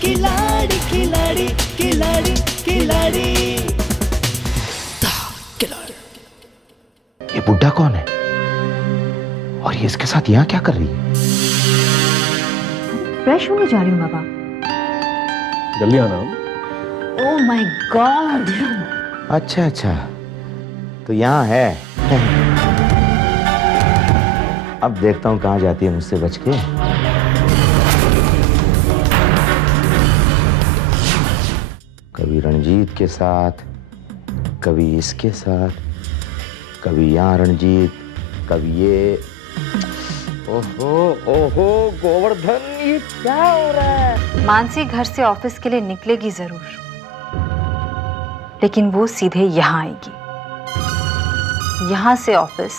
खिलाड़ी खिलाड़ी खिलाड़ी खिलाड़ी। ये बुड्ढा कौन है और ये इसके साथ यहाँ क्या कर रही है? फ्रेश होने जा रही हूँ बाबा। जल्दी आना। Oh my God. अच्छा अच्छा, तो यहाँ है। अब देखता हूँ कहाँ जाती है मुझसे बच के। कभी रणजीत के साथ, कभी इसके साथ, कभी यहाँ रणजीत, कभी ये। ओहो ओहो गोवर्धन, ये क्या हो रहा है? मानसी घर से ऑफिस के लिए निकलेगी जरूर, लेकिन वो सीधे यहाँ आएगी। यहाँ से ऑफिस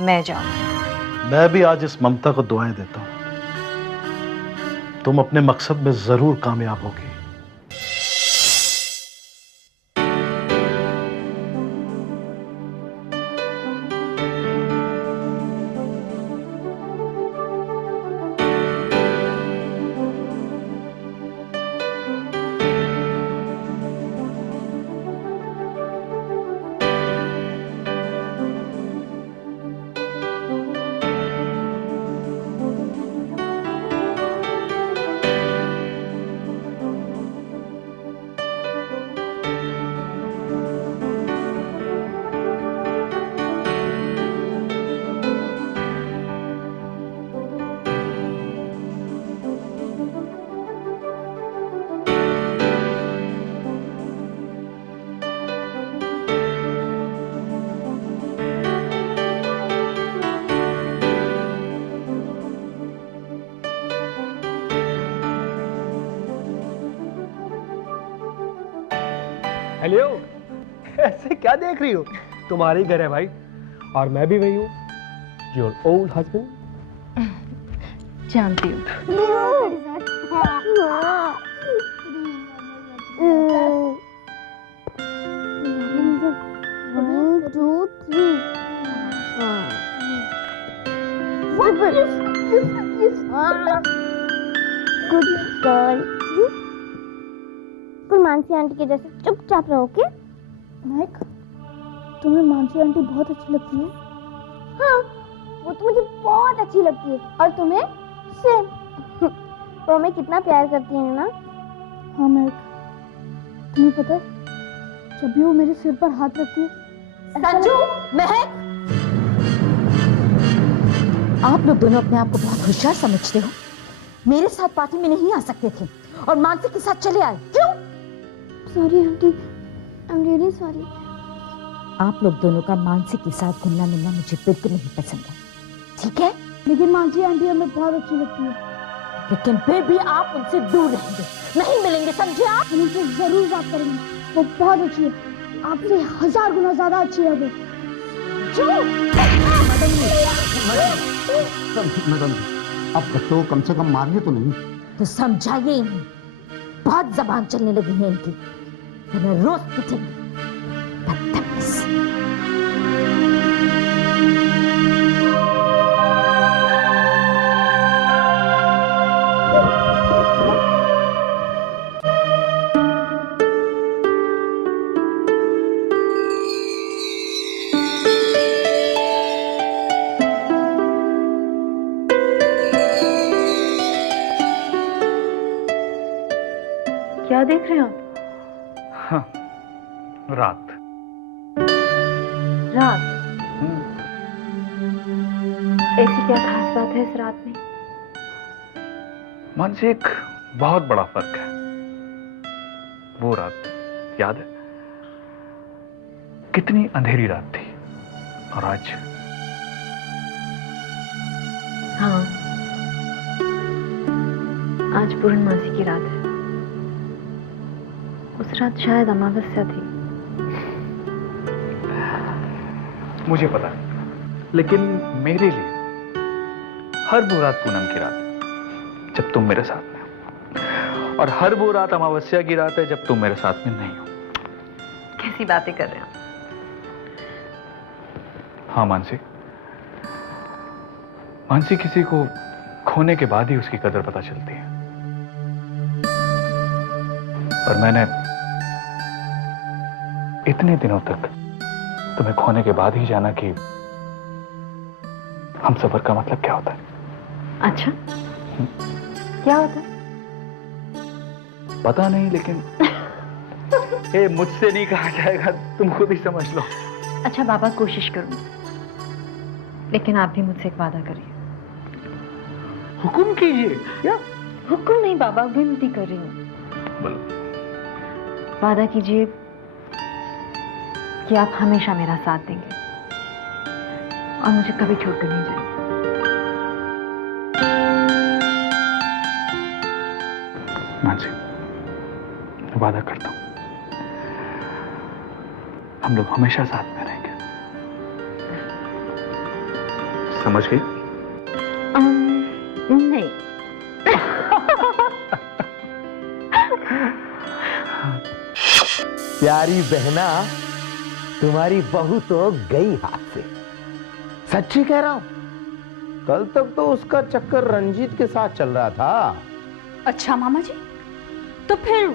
मैं जाऊंगी। मैं भी आज इस ममता को दुआएं देता हूं। तुम अपने मकसद में जरूर कामयाब होगी। हेलो, ऐसे क्या देख रही हो? तुम्हारी घर है भाई, और मैं भी वही हूँ, योर ओल्ड हस्बैंड। जानती हूँ। Good girl. तुम मानसी आंटी के जैसे चुपचाप रहो, ओके? महक, तुम्हें मानसी आंटी बहुत अच्छी लगती है। हाँ, वो तो मुझे बहुत अच्छी लगती है। और तुम्हें? सेम। वो हमें कितना प्यार करती है ना? हाँ महक, तुम्हें पता है, जब भी वो मेरे सिर पर हाथ रखती है। संजू, महक, आप लोग दोनों अपने आप को बहुत होशियार समझते हो। मेरे साथ पार्टी में नहीं आ सकते थे और मानसी के साथ चले आए, क्यों? Sorry aunty, I am really sorry. आप लोग दोनों का मानसी के साथ घुलना मिलना मुझे बिल्कुल नहीं पसंद है, ठीक है? लेकिन मानसी आंटी हमें बहुत अच्छी लगती है। लेकिन फिर भी आप उनसे दूर रहेंगे, नहीं मिलेंगे, समझे आप? हम उनसे जरूर बात करेंगे, वो बहुत अच्छी है, आपसे 1000 गुना ज्यादा अच्छी है वो। मैडम, अब बच्चों को कम से कम मारिए तो नहीं। तो समझाइए इन्हें, बहुत जबान चलने लगी है इनकी, मैं रोज पिटेंगी। बदतमीज। क्या देख रहे हो आप? हाँ, रात। रात? ऐसी क्या खास बात है इस रात में? मानसी, एक बहुत बड़ा फर्क है। वो रात याद है? कितनी अंधेरी रात थी, और आज? हाँ, आज पूर्णमासी की रात है। उस रात शायद अमावस्या थी। मुझे पता, लेकिन मेरे लिए हर वो रात पूनम की रात है जब तुम मेरे साथ में हो, और हर वो रात अमावस्या की रात है जब तुम मेरे साथ में नहीं हो। कैसी बातें कर रहे हो? हाँ मानसी, मानसी, किसी को खोने के बाद ही उसकी कदर पता चलती है। पर मैंने इतने दिनों तक तुम्हें खोने के बाद ही जाना कि हम सफर का मतलब क्या होता है। अच्छा, क्या होता है? पता नहीं, लेकिन ए, मुझसे नहीं कहा जाएगा, तुम खुद ही समझ लो। अच्छा बाबा, कोशिश करूंगी, लेकिन आप भी मुझसे एक वादा करिए। हुक्म कीजिए। क्या? हुक्म नहीं बाबा, विनती कर रही हूँ। बोलो। वादा कीजिए कि आप हमेशा मेरा साथ देंगे और मुझे कभी छोड़ कर नहीं जाएंगे। मानसी, वादा करता हूं, हम लोग हमेशा साथ में रहेंगे। समझ गई? नहीं। प्यारी बहना, तुम्हारी बहू तो गई हाथ से। सच्ची कह रहा हूं, कल तक तो उसका चक्कर रंजीत के साथ चल रहा था। अच्छा मामा जी, तो फिर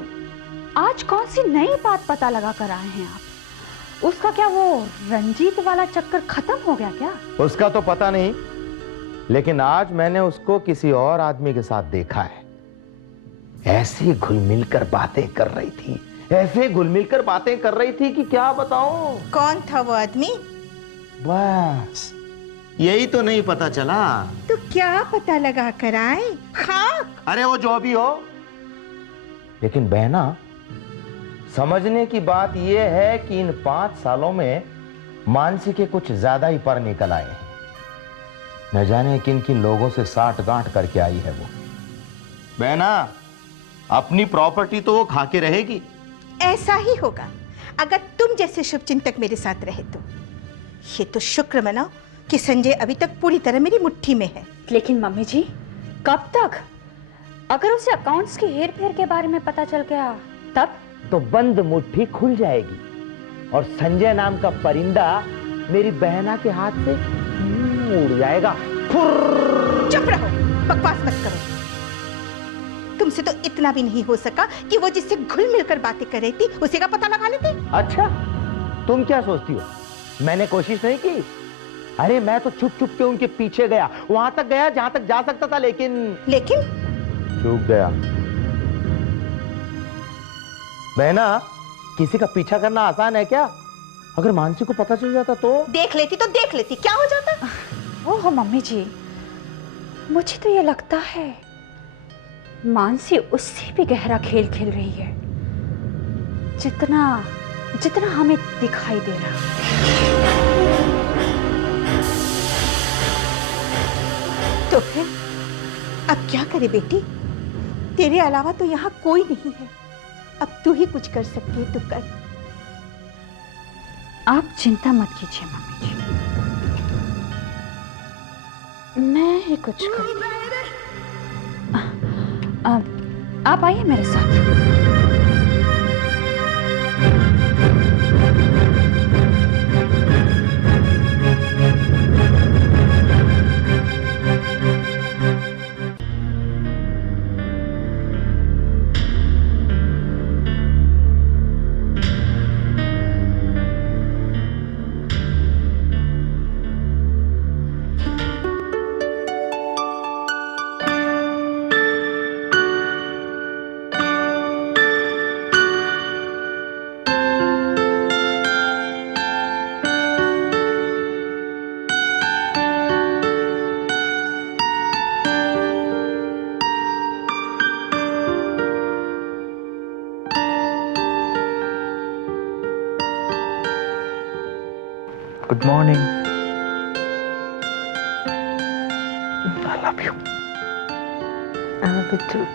आज कौन सी नई बात पता लगा कर आए हैं आप? उसका क्या वो रंजीत वाला चक्कर खत्म हो गया क्या? उसका तो पता नहीं, लेकिन आज मैंने उसको किसी और आदमी के साथ देखा है। ऐसी घुल मिलकर बातें कर रही थी, ऐसे घुल मिलकर बातें कर रही थी कि क्या बताऊं। कौन था वो आदमी? बस यही तो नहीं पता चला। तो क्या पता लगा कर आए? हाँ, अरे वो जो भी हो, लेकिन बहना, समझने की बात यह है कि इन 5 सालों में मानसी के कुछ ज्यादा ही पर निकल आए। न जाने किन किन लोगों से साठ गांठ करके आई है वो। बहना, अपनी प्रॉपर्टी तो वो खा के रहेगी। ऐसा ही होगा अगर तुम जैसे शुभचिंतक मेरे साथ रहे तो। ये तो शुक्र मनाओ कि संजय अभी तक पूरी तरह मेरी मुट्ठी में है। लेकिन मम्मी जी, कब तक? अगर उसे अकाउंट्स की हेर फेर के बारे में पता चल गया तब? तो बंद मुट्ठी खुल जाएगी और संजय नाम का परिंदा मेरी बहना के हाथ से उड़ जाएगा। चुप रहो, बकवास मत करो। तुमसे तो इतना भी नहीं हो सका कि वो जिससे घुल मिलकर बातें कर रही थी उसी का पता लगा लेते। अच्छा, तुम क्या सोचती हो मैंने कोशिश नहीं की? अरे मैं तो छुप छुप के उनके पीछे गया, वहां तक गया जहां तक जा सकता था, लेकिन चूक गया। बहना, किसी का पीछा करना आसान है क्या? अगर मानसी को पता चल जाता तो? देख लेती तो देख लेती, क्या हो जाता? ओहो मम्मी जी, मुझे तो ये लगता है मानसी उससे भी गहरा खेल खेल रही है जितना जितना हमें दिखाई दे रहा है। तो फिर अब क्या करे बेटी? तेरे अलावा तो यहाँ कोई नहीं है। अब तू ही कुछ कर सकती है तो कर। आप चिंता मत कीजिए मम्मी जी, मैं ही कुछ करूंगी। आप आइए मेरे साथ। Good morning. I love you. I love you too.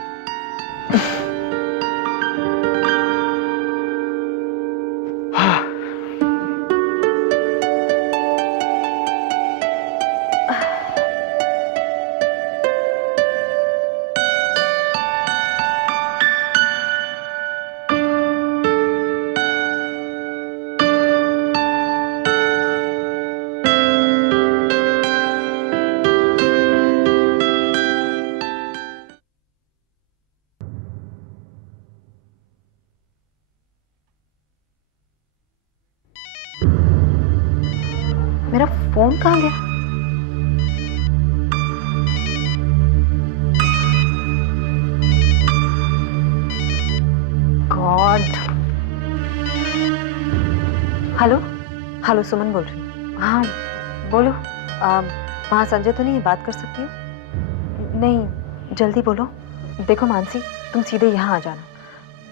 मेरा फोन कहाँ गया? गॉड। हेलो हेलो, सुमन बोल रही हूँ। हाँ बोलो। वहाँ संजय तो नहीं है, बात कर सकती हूँ? नहीं, जल्दी बोलो। देखो मानसी, तुम सीधे यहाँ आ जाना।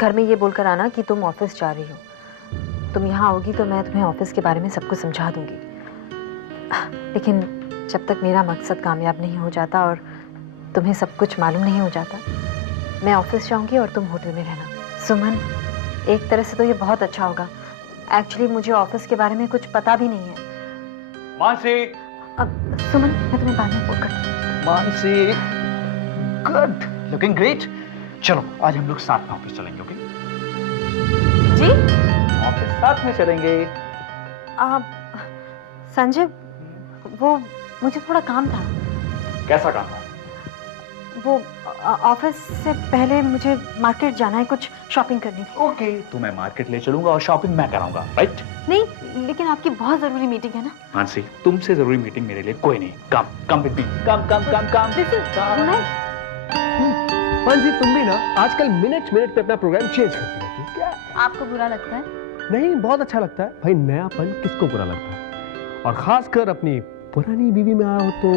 घर में ये बोलकर आना कि तुम ऑफिस जा रही हो। तुम यहाँ आओगी तो मैं तुम्हें ऑफिस के बारे में सब कुछ समझा दूंगी। लेकिन जब तक मेरा मकसद कामयाब नहीं हो जाता और तुम्हें सब कुछ मालूम नहीं हो जाता, मैं ऑफिस जाऊंगी और तुम होटल में रहना। सुमन, एक तरह से तो ये बहुत अच्छा होगा। एक्चुअली मुझे ऑफिस के बारे में कुछ पता भी नहीं है। मानसी। अब सुमन, मैं तुम्हें बाद में फोन करती हूँ। Mansi, good, looking great. चलो आज हम लोग साथ में ऑफिस चलेंगे, ओके? जी? ऑफिस साथ में चलेंगे। संजय, वो मुझे थोड़ा काम था। कैसा काम था? वो ऑफिस से पहले मुझे मार्केट जाना है, कुछ शॉपिंग करनी थी। ओके, तो मैं मार्केट ले चलूंगा और शॉपिंग मैं कराऊंगा, राइट? नहीं, लेकिन आपकी बहुत जरूरी मीटिंग है ना। मानसी, तुमसे जरूरी मीटिंग मेरे लिए कोई नहीं। कम विद मी, कम। मानसी, तुम भी ना आजकल मिनट पे अपना प्रोग्राम चेंज करती रहती है। क्या आपको बुरा लगता है? नहीं, बहुत अच्छा लगता है भाई। नयापन किसको बुरा लगता है, और खासकर अपनी पुरानी बीवी में आया हो तो।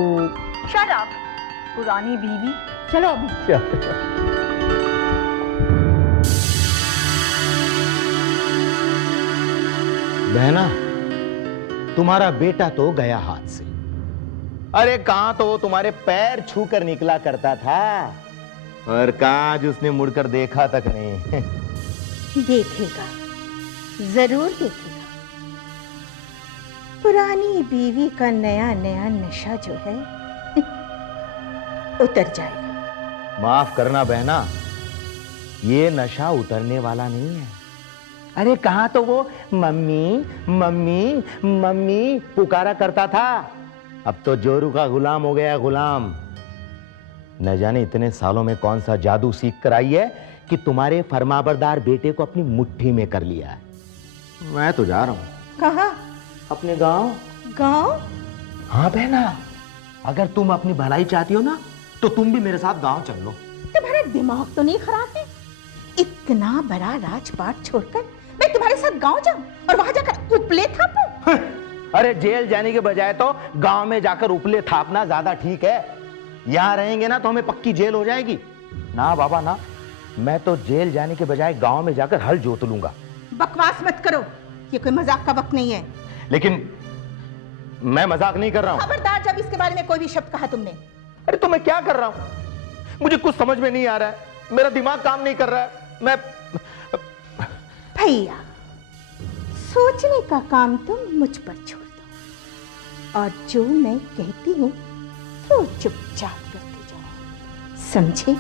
Shut up. पुरानी बीवी? चलो अभी। बहना, तुम्हारा बेटा तो गया हाथ से। अरे कहां तो वो तुम्हारे पैर छू कर निकला करता था, और कहां आज उसने मुड़कर देखा तक नहीं। देखेगा, जरूर देखेगा। पुरानी बीवी का नया नया नशा जो है उतर जाएगा। माफ करना बहना, ये नशा उतरने वाला नहीं है। अरे कहां तो वो मम्मी मम्मी मम्मी पुकारा करता था, अब तो जोरू का गुलाम हो गया, गुलाम। न जाने इतने सालों में कौन सा जादू सीख कर आई है कि तुम्हारे फरमाबरदार बेटे को अपनी मुट्ठी में कर लिया है। मैं तो जा रहा हूं। कहाँ? अपने गांव। गाँव? हाँ बहना, अगर तुम अपनी भलाई चाहती हो ना तो तुम भी मेरे साथ गांव चल लो। तुम्हारा दिमाग तो नहीं खराब है? इतना बड़ा राजपाट छोड़कर मैं तुम्हारे साथ गांव जाऊं और वहां जाकर उपले थापूं? अरे जेल जाने के बजाय तो गांव में जाकर उपले थापना ज्यादा ठीक है। यहां रहेंगे ना तो हमें पक्की जेल हो जाएगी। ना बाबा ना, मैं तो जेल जाने के बजाय गांव में जाकर हल जोत लूंगा। बकवास मत करो, ये कोई मजाक का वक्त नहीं है। लेकिन मैं मजाक नहीं कर रहा हूं। खबरदार जब इसके बारे में कोई भी शब्द कहा तुमने। अरे तो मैं क्या कर रहा हूं? मुझे कुछ समझ में नहीं आ रहा है, मेरा दिमाग काम नहीं कर रहा है। मैं भैया, सोचने का काम तुम मुझ पर छोड़ दो, और जो मैं कहती हूं तो चुपचाप करते जाओ, समझे?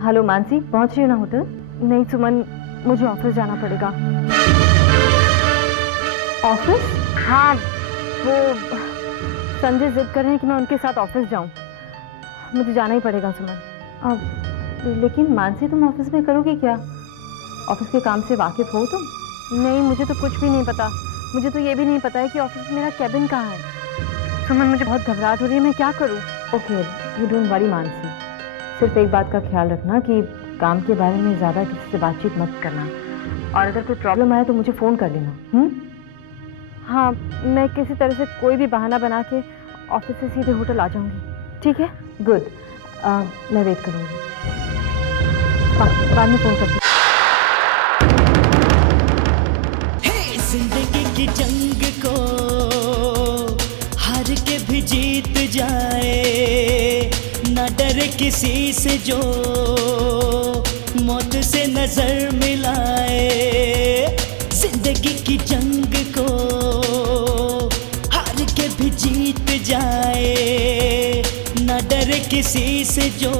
हेलो मानसी, पहुंच रही हो ना होटल? नहीं सुमन, मुझे ऑफिस जाना पड़ेगा। ऑफिस? हाँ, वो संजय जिद कर रहे हैं कि मैं उनके साथ ऑफिस जाऊं। मुझे जाना ही पड़ेगा सुमन। अब लेकिन मानसी, तुम ऑफिस में करोगे क्या? ऑफिस के काम से वाकिफ हो तुम? नहीं, मुझे तो कुछ भी नहीं पता। मुझे तो ये भी नहीं पता है कि ऑफिस में मेरा कैबिन कहाँ है। सुमन, मुझे बहुत घबराहट हो रही है, मैं क्या करूँ? Okay, you don't worry Mansi, सिर्फ एक बात का ख्याल रखना कि काम के बारे में ज़्यादा किसी से बातचीत मत करना, और अगर कोई प्रॉब्लम आए तो मुझे फ़ोन कर देना। हाँ, मैं किसी तरह से कोई भी बहाना बना के ऑफिस से सीधे होटल आ जाऊंगी। ठीक है? गुड। मैं वेट करूंगी। बाद में फ़ोन करती। जिंदगी की जंग को हार के भी जीत जाए, ना डरे किसी से जो मौत से नजर मिलाए। जिंदगी की जंग को हार के भी जीत जाए, ना डरे किसी से जो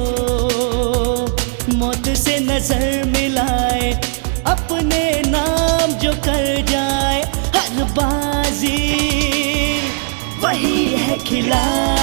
मौत से नजर मिलाए। अपने नाम जो कर जाए हर बाजी, वही है खिलाड़ी।